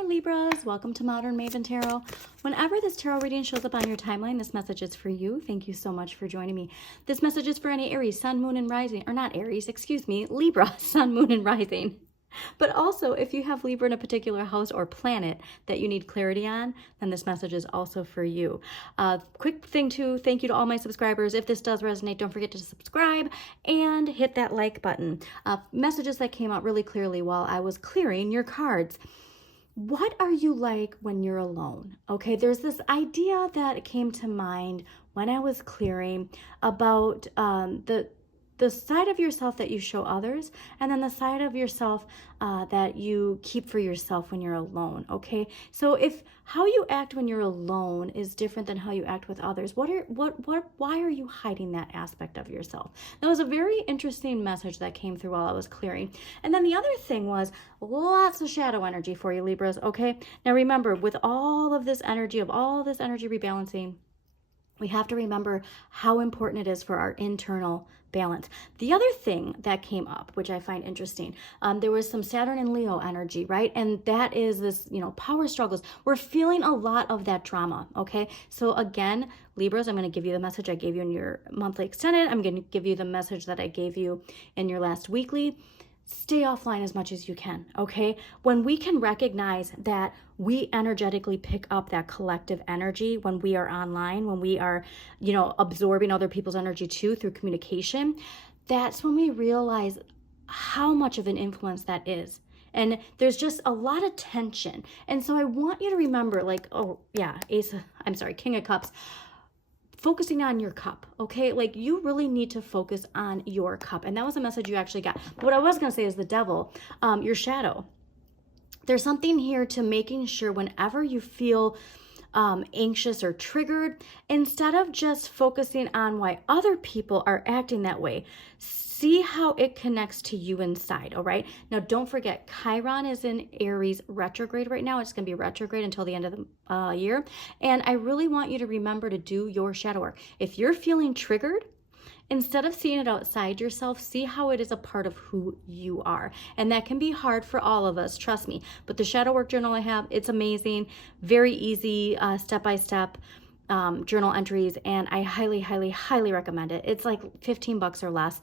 Hi Libras, welcome to Modern Maven Tarot. Whenever this tarot reading shows up on your timeline, this message is for you. Thank you so much for joining me. This message is for any Aries, Sun, Moon, and Rising, or not Aries, excuse me, Libra, Sun, Moon, and Rising. But also, if you have Libra in a particular house or planet that you need clarity on, then this message is also for you. Quick thing too, thank you to all my subscribers. If this does resonate, don't forget to subscribe and hit that like button. Messages that came out really clearly while I was clearing your cards. What are you like when you're alone? Okay, there's this idea that came to mind when I was clearing about the side of yourself that you show others, and then the side of yourself that you keep for yourself when you're alone. Okay, so if how you act when you're alone is different than how you act with others, why are you hiding that aspect of yourself? That was a very interesting message that came through while I was clearing. And then the other thing was lots of shadow energy for you, Libras. Okay, now remember, with all of this energy rebalancing, we have to remember how important it is for our internal balance. The other thing that came up, which I find interesting, there was some Saturn and Leo energy, right? And that is this, power struggles. We're feeling a lot of that drama, okay? So again, Libras, I'm going to give you the message I gave you in your monthly extended. I'm going to give you the message that I gave you in your last weekly. Stay offline as much as you can, okay? When we can recognize that we energetically pick up that collective energy when we are online, when we are, absorbing other people's energy too through communication, that's when we realize how much of an influence that is. And there's just a lot of tension. And so I want you to remember, King of Cups, focusing on your cup, okay? Like, you really need to focus on your cup. And that was a message you actually got. But what I was going to say is the devil, your shadow. There's something here to making sure whenever you feel anxious or triggered, instead of just focusing on why other people are acting that way, see how it connects to you inside, all right? Now, don't forget, Chiron is in Aries retrograde right now. It's going to be retrograde until the end of the year. And I really want you to remember to do your shadow work. If you're feeling triggered, instead of seeing it outside yourself, see how it is a part of who you are. And that can be hard for all of us, trust me. But the shadow work journal I have, it's amazing. Very easy, step-by-step journal entries. And I highly, highly, highly recommend it. It's like $15 or less.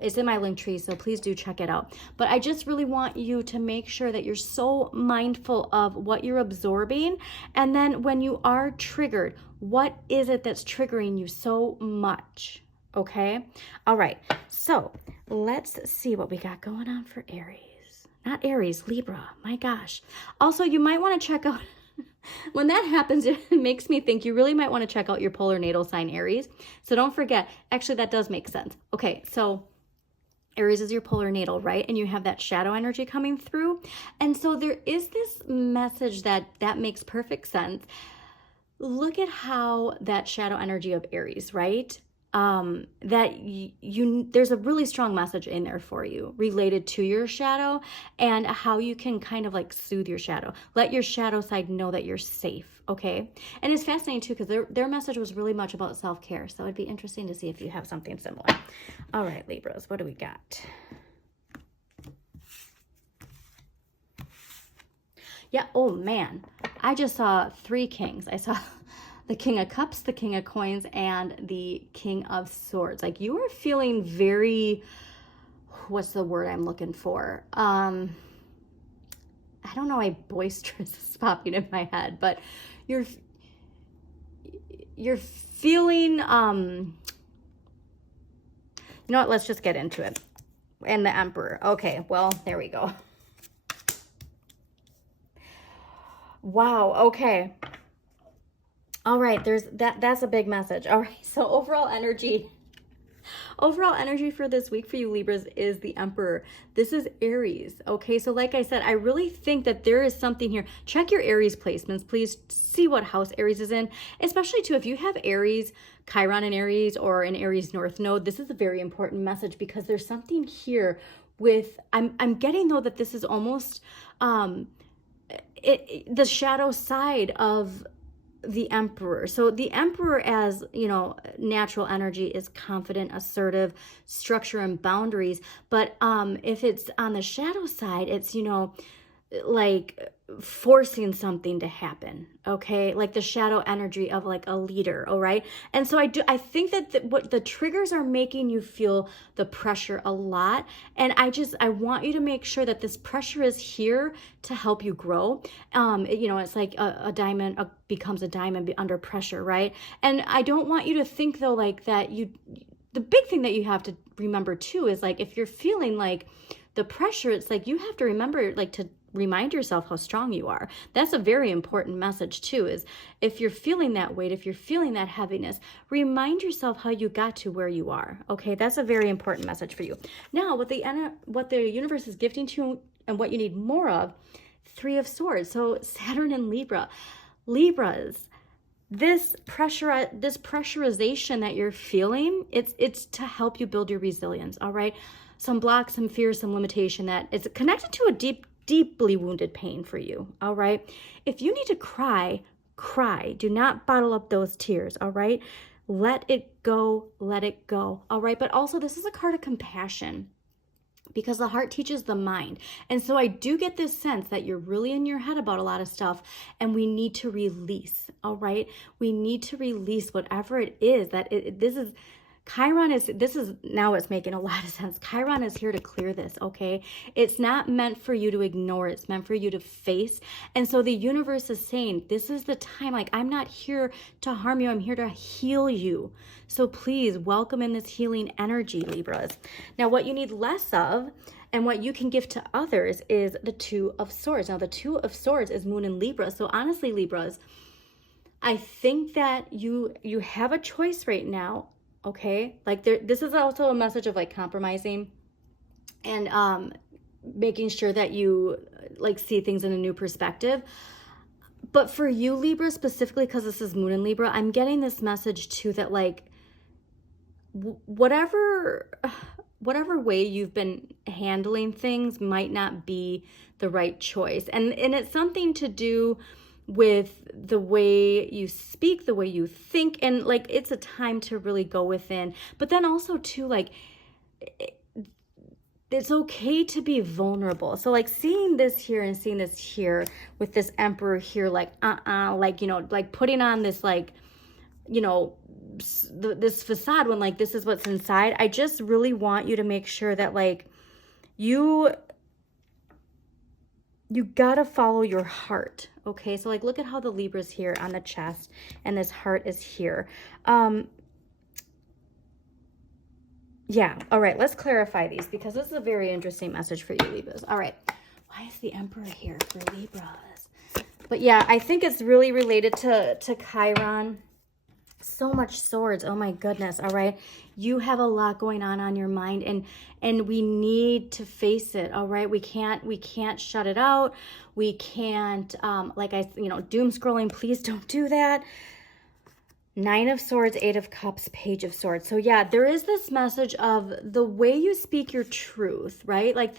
It's in my link tree, so please do check it out. But I just really want you to make sure that you're so mindful of what you're absorbing. And then when you are triggered, what is it that's triggering you so much? Okay. All right. So let's see what we got going on for Aries. Not Aries, Libra. My gosh. Also, you might want to check out, when that happens, it makes me think you really might want to check out your polar natal sign, Aries. So don't forget, actually, that does make sense. Okay. So Aries is your polar natal, right? And you have that shadow energy coming through. And so there is this message that makes perfect sense. Look at how that shadow energy of Aries, right? There's a really strong message in there for you related to your shadow and how you can kind of like soothe your shadow. Let your shadow side know that you're safe, okay? And it's fascinating too, because their message was really much about self-care. So it'd be interesting to see if you have something similar. All right, Libras, what do we got? Yeah, oh man, I just saw 3 kings. I saw the King of Cups, the King of Coins, and the King of Swords. Like, you are feeling very, what's the word I'm looking for? I don't know why boisterous is popping in my head, but you're feeling, you know what, let's just get into it. And the Emperor. Okay, well, there we go. Wow, okay. All right, that's a big message. All right, so overall energy for this week for you Libras is the Emperor. This is Aries, okay? So like I said, I really think that there is something here. Check your Aries placements, please. See what house Aries is in, especially too if you have Aries, Chiron in Aries, or an Aries North Node. This is a very important message because there's something here with, I'm getting though that this is almost the shadow side of the Emperor. So the Emperor, as natural energy, is confident, assertive, structure and boundaries. But if it's on the shadow side, it's like forcing something to happen, okay? Like the shadow energy of like a leader, all right? And so I think that what the triggers are making you feel the pressure a lot. And I want you to make sure that this pressure is here to help you grow. It's like a diamond becomes a diamond under pressure, right? And I don't want you to think though, like that the big thing that you have to remember too is like, if you're feeling like the pressure, it's like you have to remember like to remind yourself how strong you are. That's a very important message too, is if you're feeling that weight, if you're feeling that heaviness, remind yourself how you got to where you are. Okay, that's a very important message for you. Now, what the universe is gifting to you and what you need more of, 3 of Swords. So Saturn and Libras, this pressurization that you're feeling, it's to help you build your resilience. All right, some blocks, some fears, some limitation that is connected to a deeply wounded pain for you. All right, if you need to cry, do not bottle up those tears. All right, let it go. All right, but also this is a card of compassion, because the heart teaches the mind. And so I do get this sense that you're really in your head about a lot of stuff, and we need to release, all right? We need to release whatever it is that now it's making a lot of sense. Chiron is here to clear this, okay? It's not meant for you to ignore. It's meant for you to face. And so the universe is saying, this is the time. Like, I'm not here to harm you. I'm here to heal you. So please welcome in this healing energy, Libras. Now, what you need less of and what you can give to others is the 2 of Swords. Now, the 2 of Swords is Moon in Libra. So honestly, Libras, I think that you have a choice right now. Okay, like this is also a message of like compromising and making sure that you like see things in a new perspective. But for you, Libra, specifically because this is Moon in Libra, I'm getting this message too that like whatever way you've been handling things might not be the right choice. And it's something to do with the way you speak, the way you think, and like it's a time to really go within. But then also too, like it's okay to be vulnerable. So like seeing this here and seeing this here with this Emperor here, like like, you know, like putting on this like, you know, this facade when like this is what's inside. I just really want you to make sure that like you gotta follow your heart. Okay, so like look at how the Libra's here on the chest and this heart is here. Yeah, all right, let's clarify these because this is a very interesting message for you, Libras. All right, why is the Emperor here for Libras? But yeah, I think it's really related to Chiron. So much swords. Oh my goodness. All right. You have a lot going on your mind and we need to face it. All right. We can't shut it out. We can't, doom scrolling. Please don't do that. 9 of Swords, 8 of Cups, Page of Swords. So yeah, there is this message of the way you speak your truth, right? Like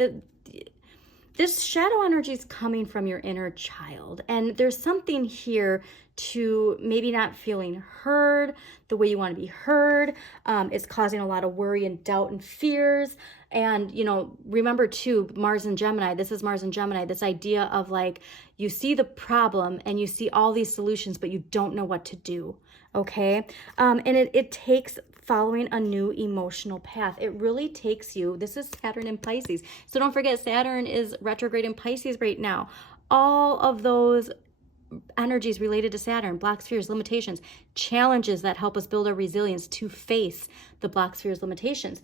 this shadow energy is coming from your inner child. And there's something here to maybe not feeling heard the way you want to be heard. It's causing a lot of worry and doubt and fears. And, you know, remember too, Mars and Gemini, this is Mars and Gemini, this idea of like, you see the problem and you see all these solutions, but you don't know what to do. Okay. And it takes following a new emotional path. It really takes you, this is Saturn in Pisces. So don't forget, Saturn is retrograde in Pisces right now. All of those energies related to Saturn, blocks, fears, limitations, challenges that help us build our resilience to face the blocks, fears, limitations.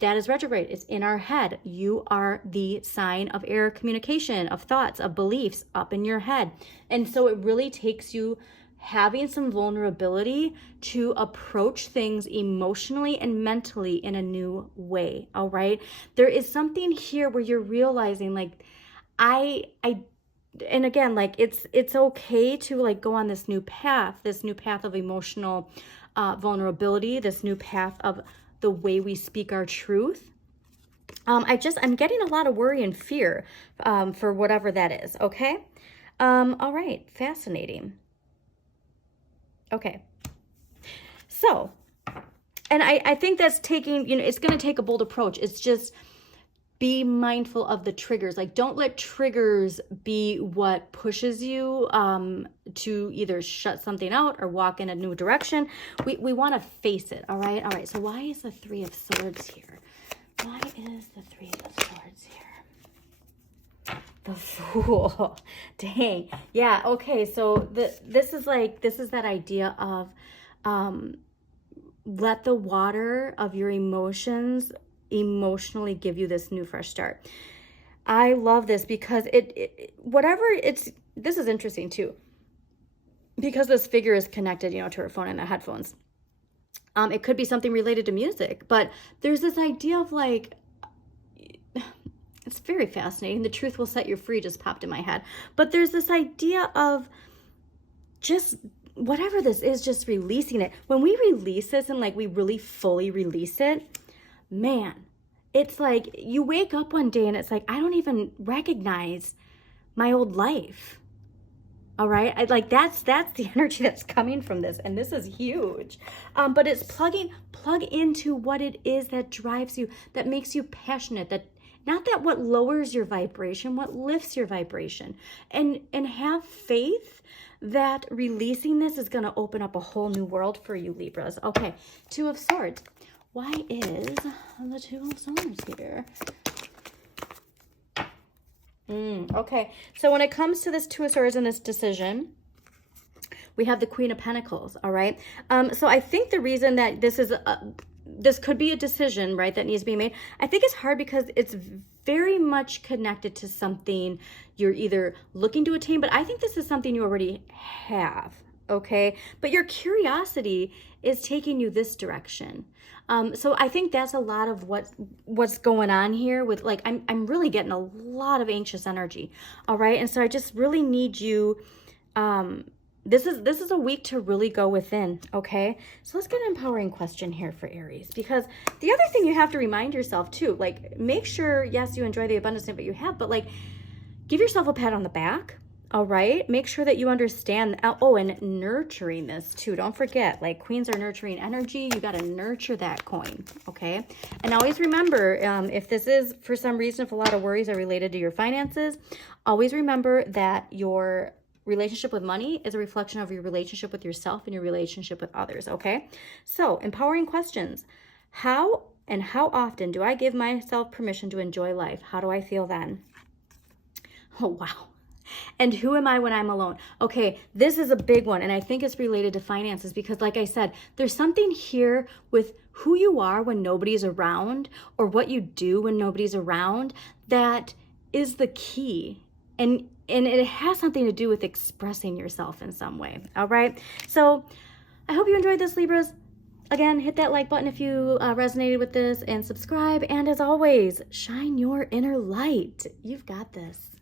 That is retrograde. It's in our head. You are the sign of air communication, of thoughts, of beliefs up in your head. And so it really takes you having some vulnerability to approach things emotionally and mentally in a new way. All right. There is something here where you're realizing like, and again, like it's okay to like go on this new path of emotional vulnerability, this new path of the way we speak our truth. I'm getting a lot of worry and fear for whatever that is. Okay. All right. Fascinating. Okay. So, and I think that's taking, you know, it's going to take a bold approach. It's just be mindful of the triggers. Like, don't let triggers be what pushes you to either shut something out or walk in a new direction. We want to face it. All right. All right. So why is the Three of Swords here? Why is the Three of Swords here? The Fool. Dang. Yeah. Okay. So this is that idea of let the water of your emotions emotionally give you this new fresh start. I love this because this is interesting too, because this figure is connected, to her phone and the headphones. It could be something related to music, but there's this idea of like, it's very fascinating. The truth will set you free just popped in my head. But there's this idea of just whatever this is, just releasing it. When we release this and like we really fully release it, man, it's like you wake up one day and it's like, I don't even recognize my old life. All right. That's the energy that's coming from this. And this is huge. But it's plug into what it is that drives you, that makes you passionate, that not that what lowers your vibration, what lifts your vibration, and have faith that releasing this is going to open up a whole new world for you, Libras. Okay. Two of Swords. Why is the Two of Swords here? Okay, so when it comes to this Two of Swords and this decision, we have the Queen of Pentacles, all right? So I think the reason that this could be a decision, right, that needs to be made, I think it's hard because it's very much connected to something you're either looking to attain, but I think this is something you already have, okay? But your curiosity is taking you this direction. So I think that's a lot of what's going on here with, like, I'm really getting a lot of anxious energy. All right. And so I just really need you, this is a week to really go within. Okay. So let's get an empowering question here for Aries, because the other thing you have to remind yourself too, like, make sure, yes, you enjoy the abundance that you have, but like, give yourself a pat on the back. All right. Make sure that you understand. Oh, and nurturing this too. Don't forget, like, queens are nurturing energy. You got to nurture that coin. Okay. And always remember, if this is for some reason, if a lot of worries are related to your finances, always remember that your relationship with money is a reflection of your relationship with yourself and your relationship with others. Okay. So empowering questions. How often do I give myself permission to enjoy life? How do I feel then? Oh, wow. And who am I when I'm alone? Okay, this is a big one, and I think it's related to finances because, like I said, there's something here with who you are when nobody's around, or what you do when nobody's around, that is the key. And it has something to do with expressing yourself in some way. All right, so I hope you enjoyed this, Libras. Again, hit that like button if you resonated with this, and subscribe. And as always, shine your inner light. You've got this.